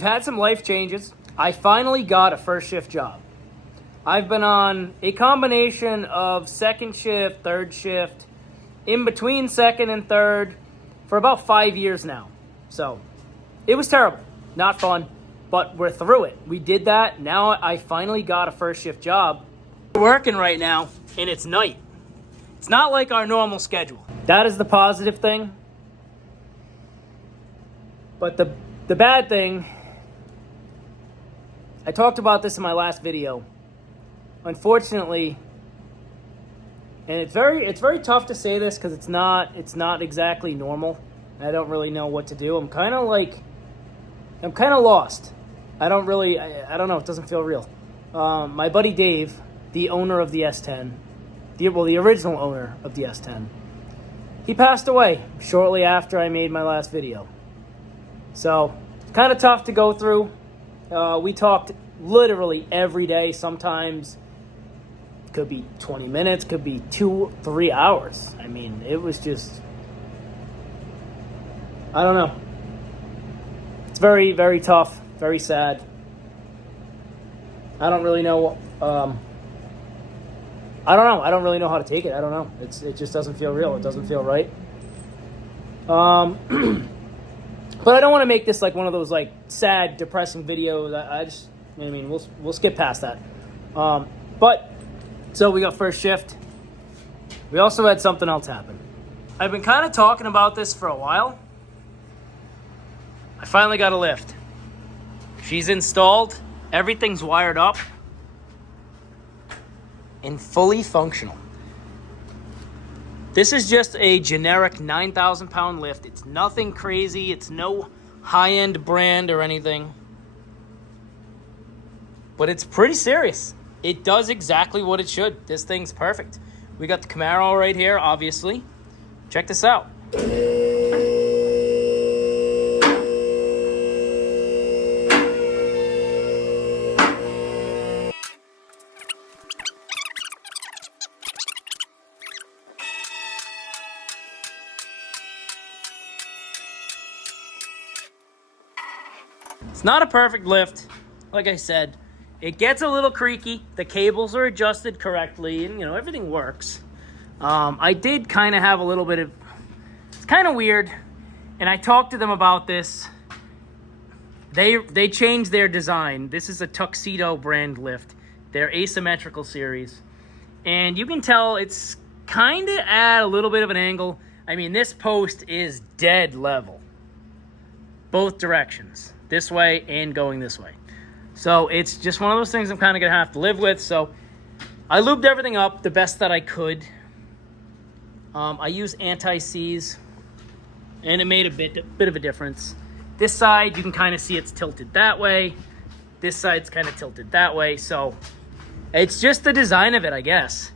we've had some life changes. I finally got a first shift job. I've been on a combination of second shift, third shift, in between second and third for about 5 years now. So it was terrible, not fun, but we're through it. We did that. Now I finally got a first shift job. We're working right now and it's night. It's not like our normal schedule. That is the positive thing. But the bad thing, I talked about this in my last video. Unfortunately, and it's very tough to say this because it's not exactly normal. I don't really know what to do. I'm kind of lost. I don't know. It doesn't feel real. My buddy Dave, the owner of the S10, the original owner of the S10, he passed away shortly after I made my last video. So it's kind of tough to go through. We talked literally every day. Sometimes it could be 20 minutes, could be 2-3 hours. I mean, it was just, I don't know. It's very, very tough, very sad. I don't really know. I don't know. I don't really know how to take it. I don't know. It just doesn't feel real. It doesn't feel right. But I don't want to make this like one of those like sad, depressing videos. We'll skip past that. But so we got first shift. We also had something else happen. I've been kind of talking about this for a while. I finally got a lift. She's installed. Everything's wired up and fully functional. This is just a generic 9,000 pound lift. It's nothing crazy. It's no high-end brand or anything. But it's pretty serious. It does exactly what it should. This thing's perfect. We got the Camaro right here, obviously. Check this out. It's not a perfect lift. Like I said, it gets a little creaky. The cables are adjusted correctly and, everything works. I did kind of have a little bit of, it's kind of weird. And I talked to them about this. They changed their design. This is a Tuxedo brand lift. Their asymmetrical series. And you can tell it's kind of at a little bit of an angle. I mean, this post is dead level. Both directions. This way and going this way. So it's just one of those things I'm kind of going to have to live with. So I lubed everything up the best that I could. I use anti-seize, and it made a bit of a difference. This side, you can kind of see it's tilted that way. This side's kind of tilted that way. So it's just the design of it, I guess.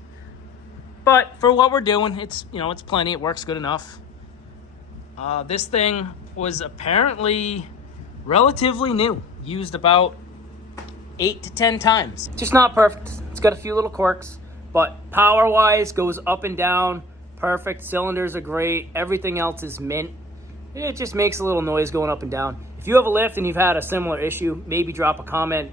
But for what we're doing, it's plenty. It works good enough. This thing was apparently relatively new, used about 8 to 10 times. Just not perfect. It's got a few little quirks, but power-wise, goes up and down, perfect. Cylinders are great. Everything else is mint. It just makes a little noise going up and down. If you have a lift and you've had a similar issue, maybe drop a comment.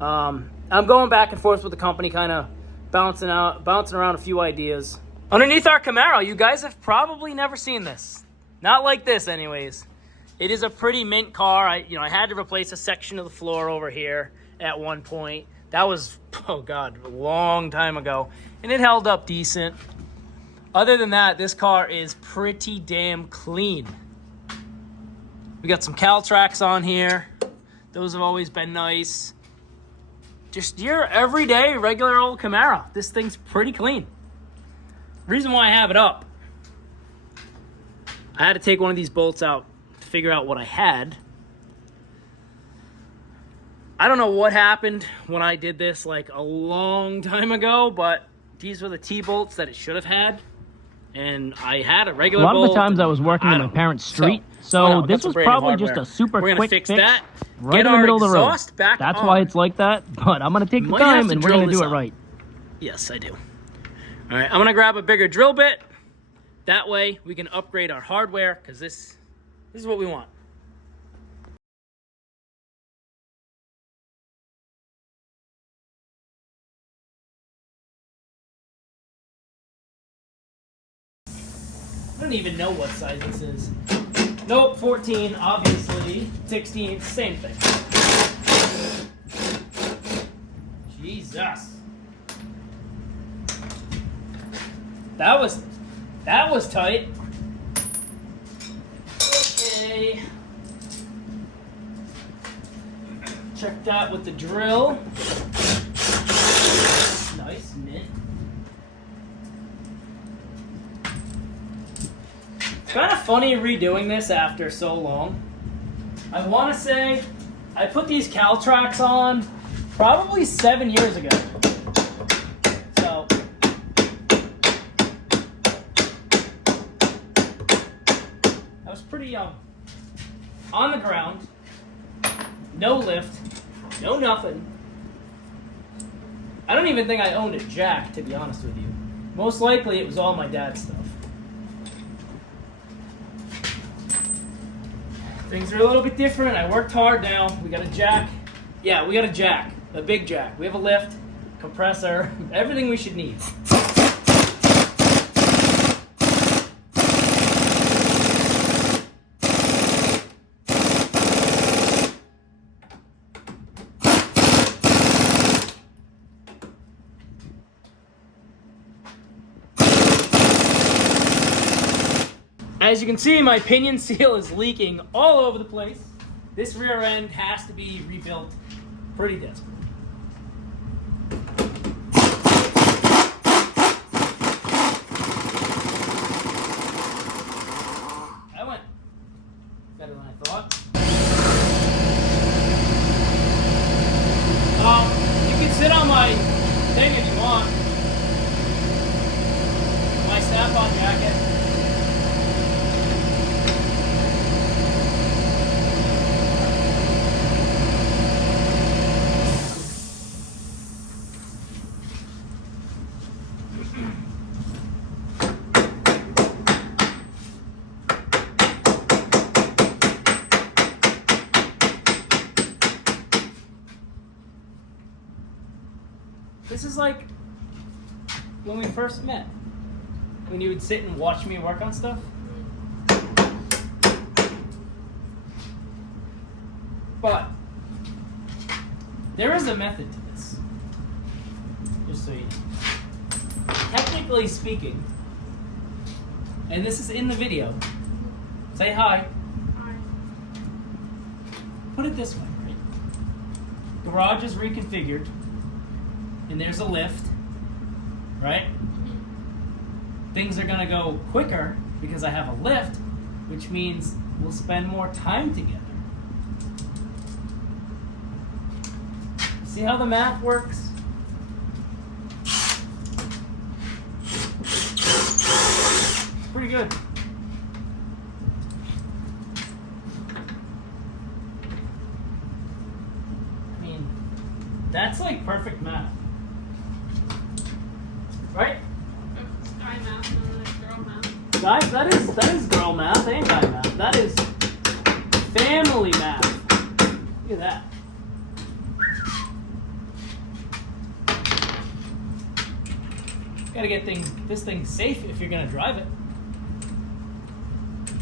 I'm going back and forth with the company, kind of bouncing around a few ideas. Underneath our Camaro, you guys have probably never seen this. Not like this, anyways. It is a pretty mint car. I had to replace a section of the floor over here at one point. That was, oh God, a long time ago. And it held up decent. Other than that, this car is pretty damn clean. We got some Caltracs on here. Those have always been nice. Just your everyday, regular old Camaro. This thing's pretty clean. Reason why I have it up, I had to take one of these bolts out to figure out what I had. I don't know what happened when I did this like a long time ago, but these were the T-bolts that it should have had. And I had a regular bolt. A lot of the times I was working in my parents' street, so this was probably just a super quick fix that. Right in the middle of the road. That's why it's like that, but I'm going to take the time and we're going to do it right. Yes, I do. All right, I'm going to grab a bigger drill bit. That way we can upgrade our hardware, because this is what we want. don't even know what size this is. Nope, 14, obviously. 16, same thing. Jesus. That was tight. Okay. Check that with the drill. Nice mint. It's kind of funny redoing this after so long. I want to say I put these Caltracs on probably 7 years ago. So I was pretty young. On the ground, no lift, no nothing. I don't even think I owned a jack, to be honest with you. Most likely it was all my dad's stuff. Things are a little bit different. I worked hard now. We got a jack. Yeah, we got a jack. A big jack. We have a lift, compressor, everything we should need. As you can see, my pinion seal is leaking all over the place. This rear end has to be rebuilt pretty desperately. That went better than I thought. You can sit on my thing if you want. My snap-on jacket. This is like when we first met, when you would sit and watch me work on stuff. But there is a method to this, just so you know. Technically speaking, and this is in the video, say hi. Hi. Put it this way, right? Garage is reconfigured. And there's a lift, right? Things are gonna go quicker because I have a lift, which means we'll spend more time together. See how the math works? Pretty good. I mean, that's like perfect math. Right? Guy math and then girl math. Guys, that is girl math and guy math. That is family math. Look at that. Gotta get this thing safe if you're gonna drive it.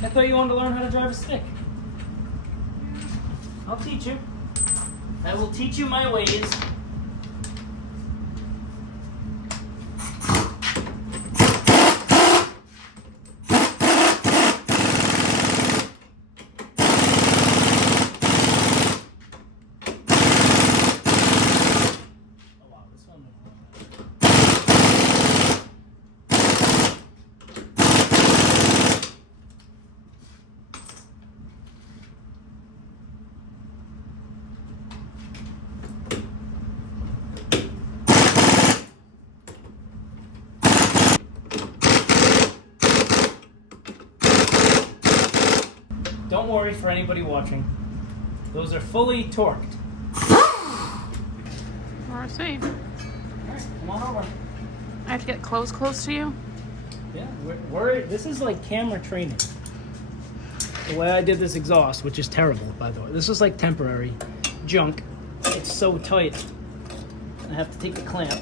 I thought you wanted to learn how to drive a stick. I'll teach you. I will teach you my ways. Don't worry for anybody watching. Those are fully torqued. Or see. Alright, come on over. I have to get close to you. Yeah, this is like camera training. The way I did this exhaust, which is terrible, by the way. This is like temporary junk. It's so tight. I have to take the clamp,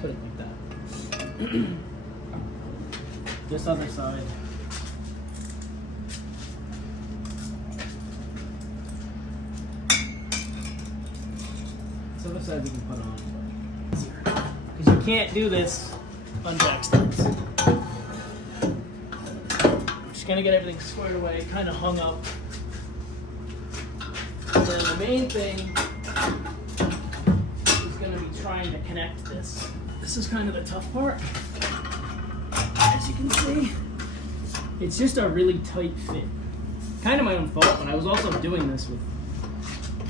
put it like that. this other side. This other side we can put on. Because you can't do this on jack stands. I'm just gonna get everything squared away, kind of hung up. And then the main thing is gonna be trying to connect this. This is kind of the tough part. As you can see, it's just a really tight fit. Kind of my own fault, but I was also doing this with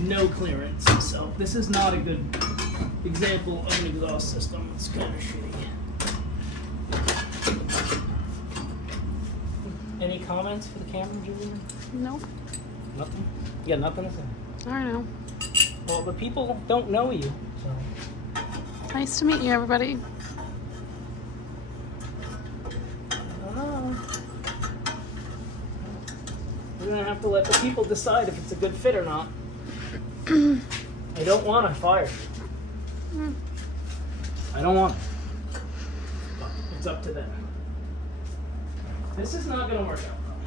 no clearance, so this is not a good example of an exhaust system. It's kind of shitty. Any comments for the camera, Julie? Nope. Nothing? You got nothing to say? I know. Well, the people don't know you, so. Nice to meet you, everybody. We're gonna have to let the people decide if it's a good fit or not. I don't want to fire you. I don't want it. But it's up to them. This is not gonna work out though.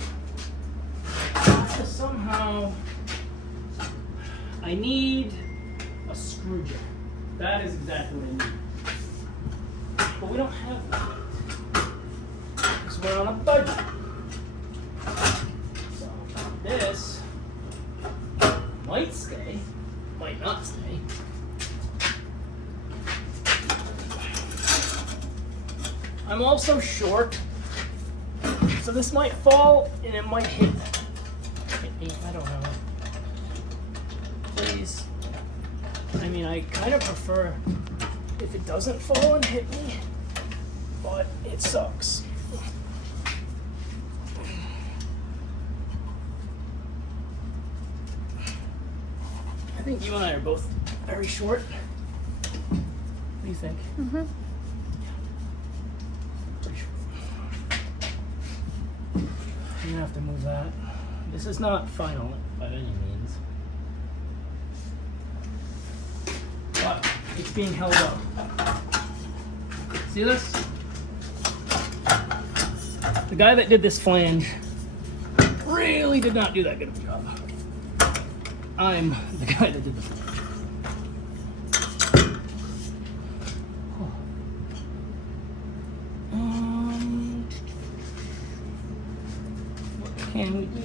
I have to somehow. I need a screwdriver. That is exactly what I need. But we don't have that. Because we're on a budget. So this might stay, might not stay. I'm also short, so this might fall and it might hit me. I don't know. Please. I mean, I kind of prefer if it doesn't fall and hit me, but it sucks. I think you and I are both very short. What do you think? Mm-hmm. Pretty short. I'm gonna have to move that. This is not final by any means. But it's being held up. See this? The guy that did this flange really did not do that good of a job. I'm the guy that did the flange. What can we do?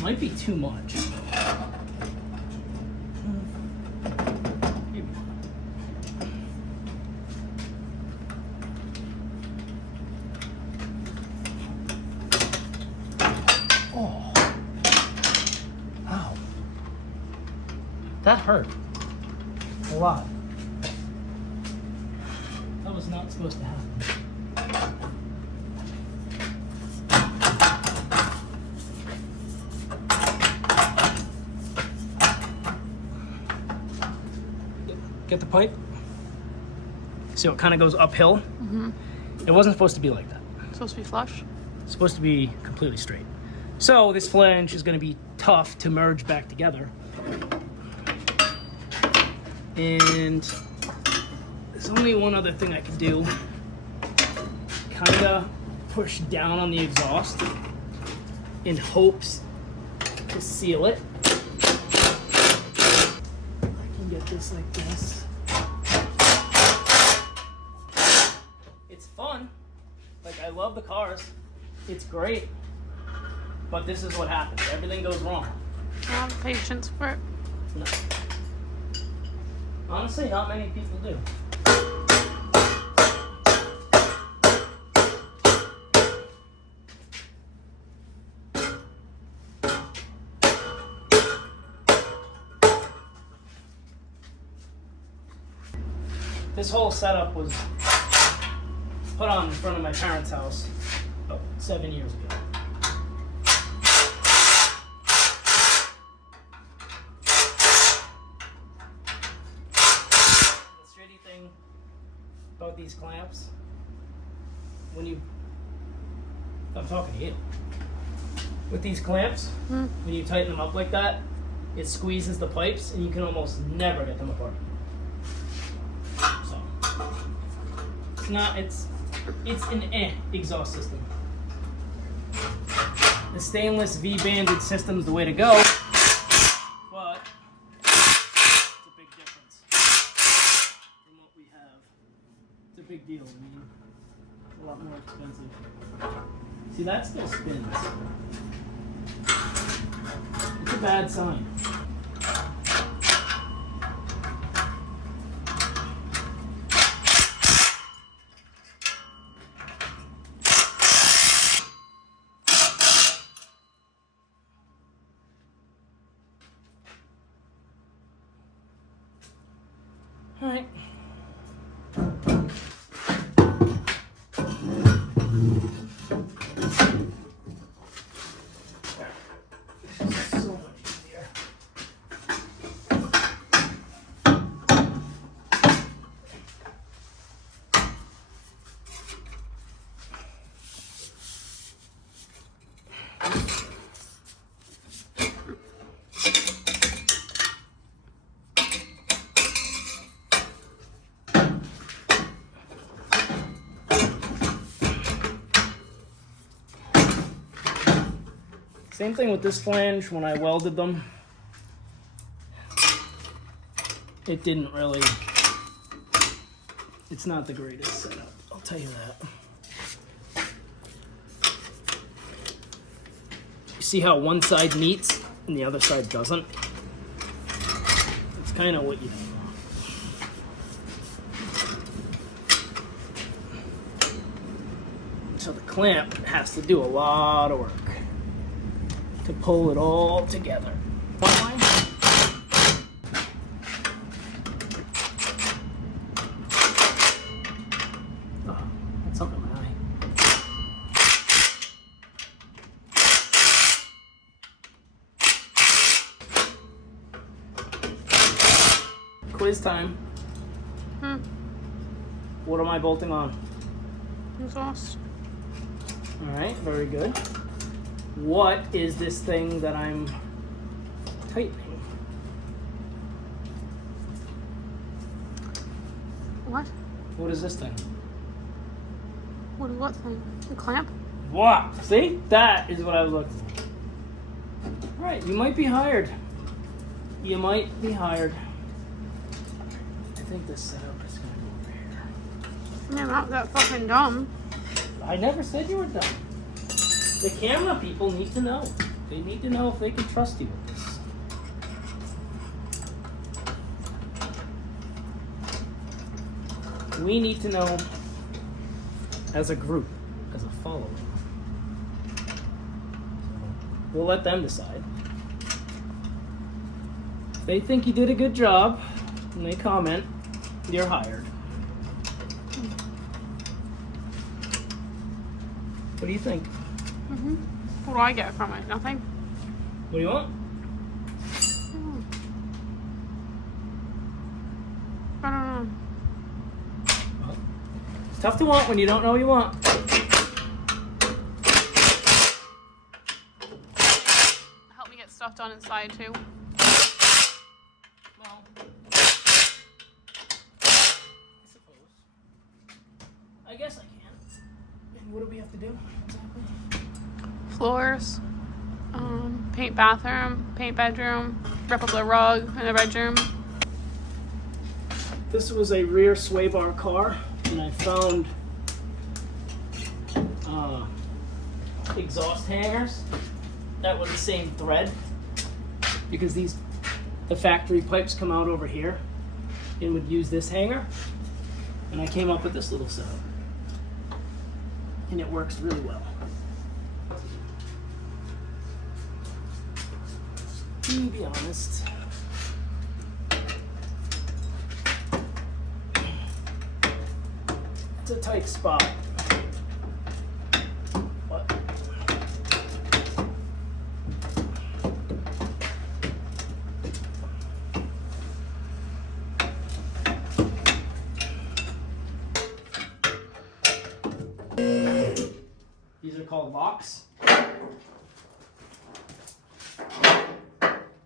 Might be too much. Oh. Ow. That hurt. A lot. That was not supposed to happen. Get the pipe? So it kind of goes uphill. Mm-hmm. It wasn't supposed to be like that. It's supposed to be flush. It's supposed to be completely straight. So this flange is going to be tough to merge back together. And there's only one other thing I can do. Kind of push down on the exhaust in hopes to seal it. I can get this like this. It's fun. Like, I love the cars. It's great. But this is what happens. Everything goes wrong. I have patience for it. No. Honestly, not many people do. This whole setup was put on in front of my parents' house about 7 years ago. The shitty thing about these clamps, when you, I'm talking to you, with these clamps, when you tighten them up like that, it squeezes the pipes and you can almost never get them apart. It's not, it's an exhaust system. The stainless V-banded system's the way to go, but it's a big difference from what we have. It's a big deal. I mean, it's a lot more expensive. See, that still spins. It's a bad sign. All right. So much easier. Same thing with this flange. When I welded them, it didn't really, it's not the greatest setup, I'll tell you that. You see how one side meets and the other side doesn't? It's kind of what you don't want. So the clamp has to do a lot of work to pull it all together. Oh, that's something high. Quiz time. What am I bolting on? Exhaust. All right, very good. What is this thing that I'm tightening? What? What is this thing? What thing? The clamp? Wow, see? That is what I was looking for. All right, you might be hired. You might be hired. I think this setup is going to go over here. Yeah, not that fucking dumb. I never said you were dumb. The camera people need to know. They need to know if they can trust you with this. We need to know as a group, as a following. We'll let them decide. If they think you did a good job and they comment, you're hired. What do you think? What do I get from it? Nothing? What do you want? I don't know. Well, it's tough to want when you don't know what you want. Help me get stuff done inside too. Well, I suppose. I guess I can. And what do we have to do exactly? Floors, paint bathroom, paint bedroom, replica rug in the bedroom. This was a rear sway bar car, and I found exhaust hangers that were the same thread, because the factory pipes come out over here and would use this hanger, and I came up with this little setup, and it works really well. To be honest, it's a tight spot, but these are called locks.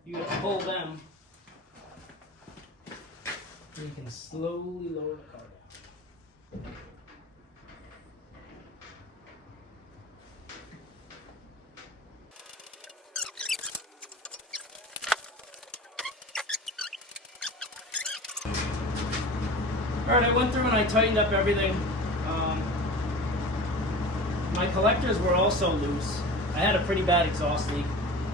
You have to pull them, and you can slowly lower the car down. Alright, I went through and I tightened up everything. My collectors were also loose. I had a pretty bad exhaust leak.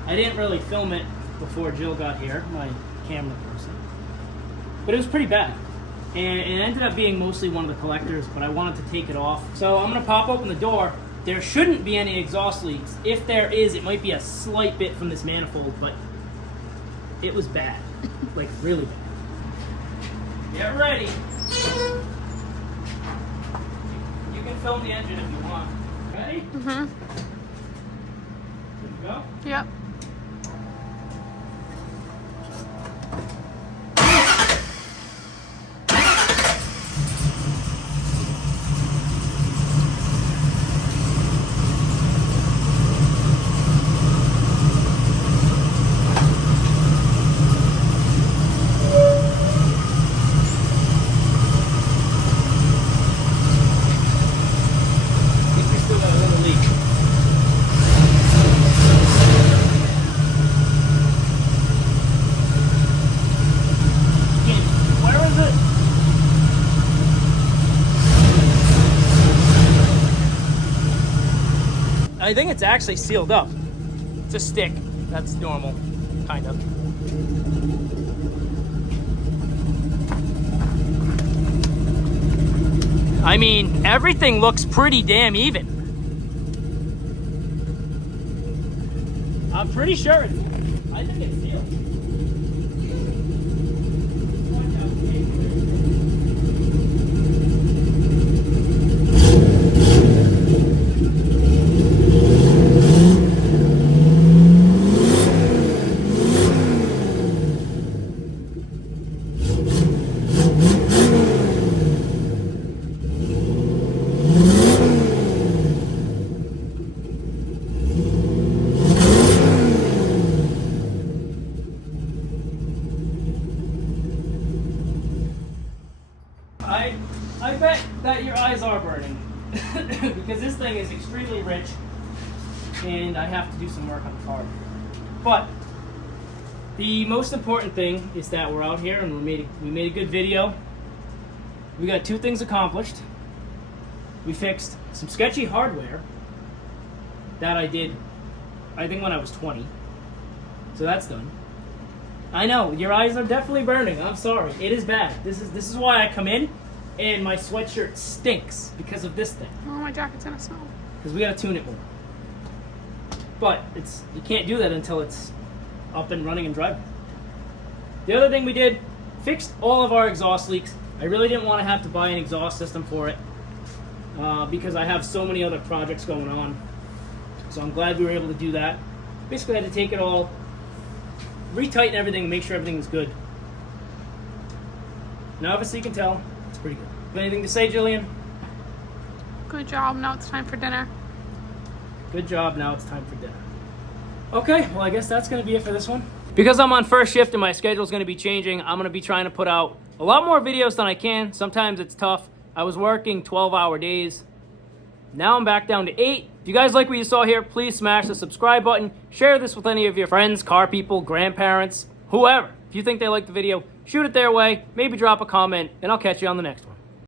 I didn't really film it before Jill got here, my camera person. But it was pretty bad. And it ended up being mostly one of the collectors, but I wanted to take it off. So I'm gonna pop open the door. There shouldn't be any exhaust leaks. If there is, it might be a slight bit from this manifold, but it was bad. Like, really bad. Get ready. You can film the engine if you want. Ready? Mm-hmm. Good to go? Yep. I think it's actually sealed up. It's a stick. That's normal, kind of. I mean, everything looks pretty damn even. I'm pretty sure it's, I think it's sealed. I bet that your eyes are burning because this thing is extremely rich and I have to do some work on the car. But the most important thing is that we're out here and we made a good video. We got two things accomplished. We fixed some sketchy hardware that I did, I think when I was 20. So that's done. I know, your eyes are definitely burning. I'm sorry. It is bad. This is why I come in and my sweatshirt stinks because of this thing. Oh, my jacket's gonna smell. Because we gotta tune it more. But you can't do that until it's up and running and driving. The other thing we did, fixed all of our exhaust leaks. I really didn't want to have to buy an exhaust system for it because I have so many other projects going on. So I'm glad we were able to do that. Basically I had to take it all, retighten everything and make sure everything was good. Now obviously you can tell, it's pretty good. Anything to say, Jillian? Good job. Now it's time for dinner. Good job. Now it's time for dinner. Okay, well, I guess that's going to be it for this one. Because I'm on first shift and my schedule is going to be changing, I'm going to be trying to put out a lot more videos than I can. Sometimes it's tough. I was working 12-hour days. Now I'm back down to 8. If you guys like what you saw here, please smash the subscribe button. Share this with any of your friends, car people, grandparents, whoever. If you think they like the video, shoot it their way. Maybe drop a comment, and I'll catch you on the next one.